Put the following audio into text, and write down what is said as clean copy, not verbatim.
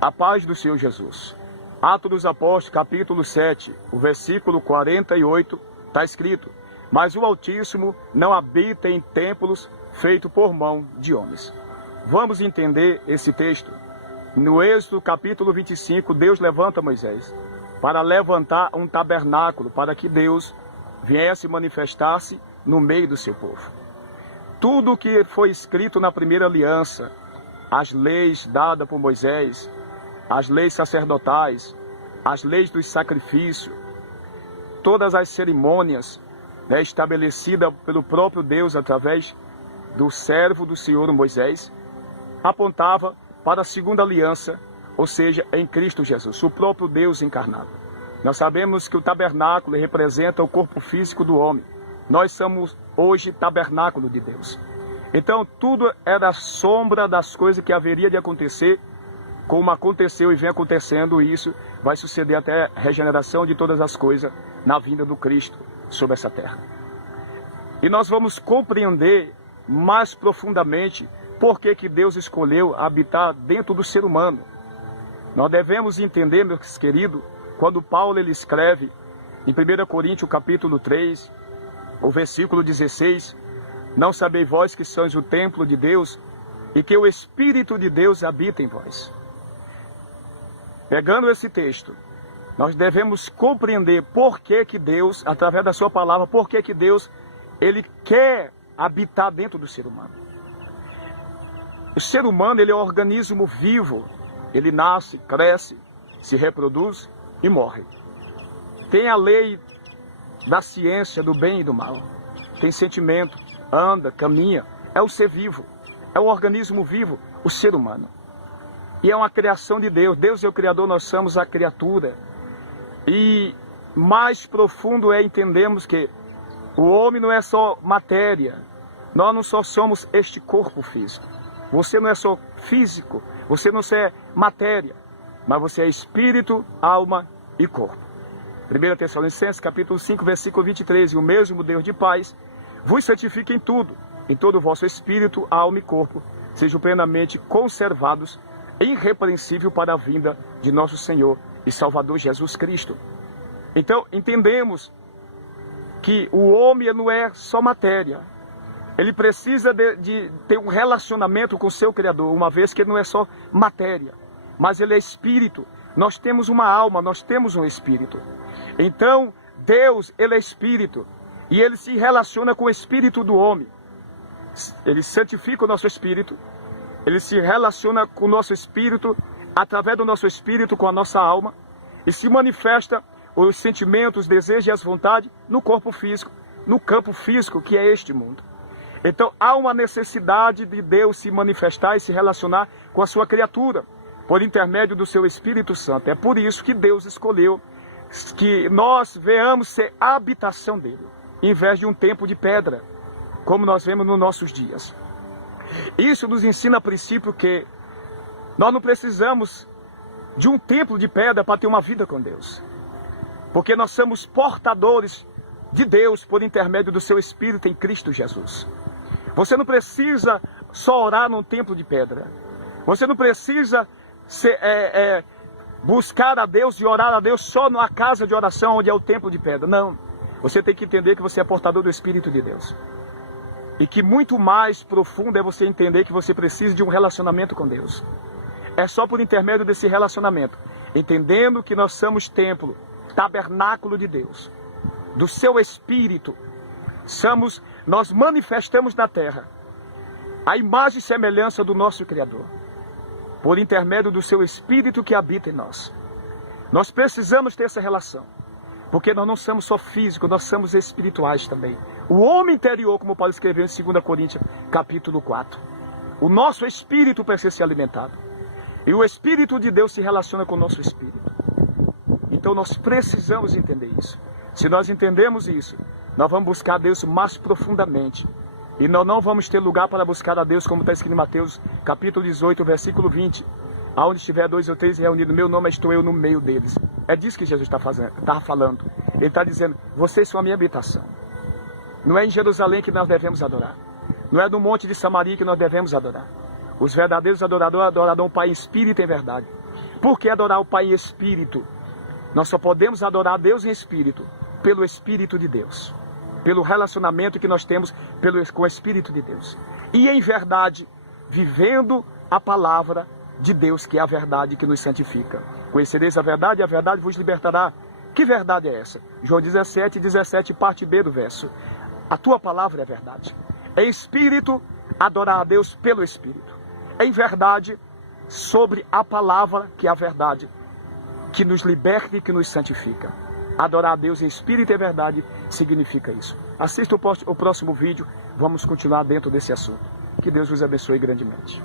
A paz do Senhor Jesus. Atos dos Apóstolos, capítulo 7, o versículo 48, está escrito: mas o Altíssimo não habita em templos feitos por mão de homens. Vamos entender esse texto. No Êxodo, capítulo 25, Deus levanta Moisés para levantar um tabernáculo, para que Deus viesse manifestar-se no meio do seu povo. Tudo que foi escrito na primeira aliança, as leis dadas por Moisés, as leis sacerdotais, as leis dos sacrifícios, todas as cerimônias, estabelecidas pelo próprio Deus através do servo do Senhor Moisés, apontava para a segunda aliança, ou seja, em Cristo Jesus, o próprio Deus encarnado. Nós sabemos que o tabernáculo representa o corpo físico do homem. Nós somos hoje tabernáculo de Deus. Então tudo era sombra das coisas que haveria de acontecer, como aconteceu e vem acontecendo, e isso vai suceder até a regeneração de todas as coisas na vinda do Cristo sobre essa terra. E nós vamos compreender mais profundamente por que Deus escolheu habitar dentro do ser humano. Nós devemos entender, meus queridos, quando Paulo ele escreve em 1 Coríntios capítulo 3, o versículo 16, não sabeis vós que sois o templo de Deus e que o Espírito de Deus habita em vós. Pegando esse texto, nós devemos compreender por que Deus, através da sua palavra, por que Deus ele quer habitar dentro do ser humano. O ser humano ele é um organismo vivo, ele nasce, cresce, se reproduz e morre. Tem a lei da ciência do bem e do mal, tem sentimento, anda, caminha, é o ser vivo, é um organismo vivo, o ser humano. E é uma criação de Deus. Deus é o Criador, nós somos a criatura. E mais profundo é entendermos que o homem não é só matéria. Nós não só somos este corpo físico. Você não é só físico, você não é matéria, mas você é espírito, alma e corpo. 1 Tessalonicenses, capítulo 5, versículo 23. E o mesmo Deus de paz vos santifique em tudo, em todo o vosso espírito, alma e corpo, sejam plenamente conservados irrepreensível para a vinda de nosso Senhor e Salvador Jesus Cristo. Então, entendemos que o homem não é só matéria. Ele precisa de ter um relacionamento com o seu Criador, uma vez que ele não é só matéria, mas ele é espírito. Nós temos uma alma, nós temos um espírito. Então, Deus, ele é espírito, e ele se relaciona com o espírito do homem. Ele santifica o nosso espírito. Ele se relaciona com o nosso espírito, através do nosso espírito, com a nossa alma, e se manifesta os sentimentos, os desejos e as vontades no corpo físico, no campo físico que é este mundo. Então há uma necessidade de Deus se manifestar e se relacionar com a sua criatura, por intermédio do seu Espírito Santo. É por isso que Deus escolheu que nós venhamos ser a habitação dele, em vez de um templo de pedra, como nós vemos nos nossos dias. Isso nos ensina a princípio que nós não precisamos de um templo de pedra para ter uma vida com Deus. Porque nós somos portadores de Deus por intermédio do seu Espírito em Cristo Jesus. Você não precisa só orar num templo de pedra. Você não precisa buscar a Deus e orar a Deus só numa casa de oração onde é o templo de pedra. Não. Você tem que entender que você é portador do Espírito de Deus. E que muito mais profundo é você entender que você precisa de um relacionamento com Deus. É só por intermédio desse relacionamento, entendendo que nós somos templo, tabernáculo de Deus, do seu Espírito, nós manifestamos na terra a imagem e semelhança do nosso Criador, por intermédio do seu Espírito que habita em nós. Nós precisamos ter essa relação. Porque nós não somos só físicos, nós somos espirituais também. O homem interior, como Paulo escreveu em 2 Coríntios, capítulo 4. O nosso espírito precisa ser alimentado. E o Espírito de Deus se relaciona com o nosso espírito. Então nós precisamos entender isso. Se nós entendemos isso, nós vamos buscar a Deus mais profundamente. E nós não vamos ter lugar para buscar a Deus, como está escrito em Mateus, capítulo 18, versículo 20. Aonde estiver 2 ou 3 reunidos, meu nome estou eu no meio deles. É disso que Jesus está falando. Ele está dizendo, vocês são a minha habitação. Não é em Jerusalém que nós devemos adorar. Não é no Monte de Samaria que nós devemos adorar. Os verdadeiros adoradores adorarão o Pai em espírito e em verdade. Por que adorar o Pai em espírito? Nós só podemos adorar a Deus em espírito pelo Espírito de Deus, pelo relacionamento que nós temos com o Espírito de Deus. E em verdade, vivendo a palavra de Deus, que é a verdade que nos santifica. Conhecereis a verdade e a verdade vos libertará. Que verdade é essa? João 17, parte B do verso. A tua palavra é verdade. Em espírito, adorar a Deus pelo Espírito. Em verdade, sobre a palavra que é a verdade, que nos liberta e que nos santifica. Adorar a Deus em espírito e verdade significa isso. Assista o próximo vídeo, vamos continuar dentro desse assunto. Que Deus vos abençoe grandemente.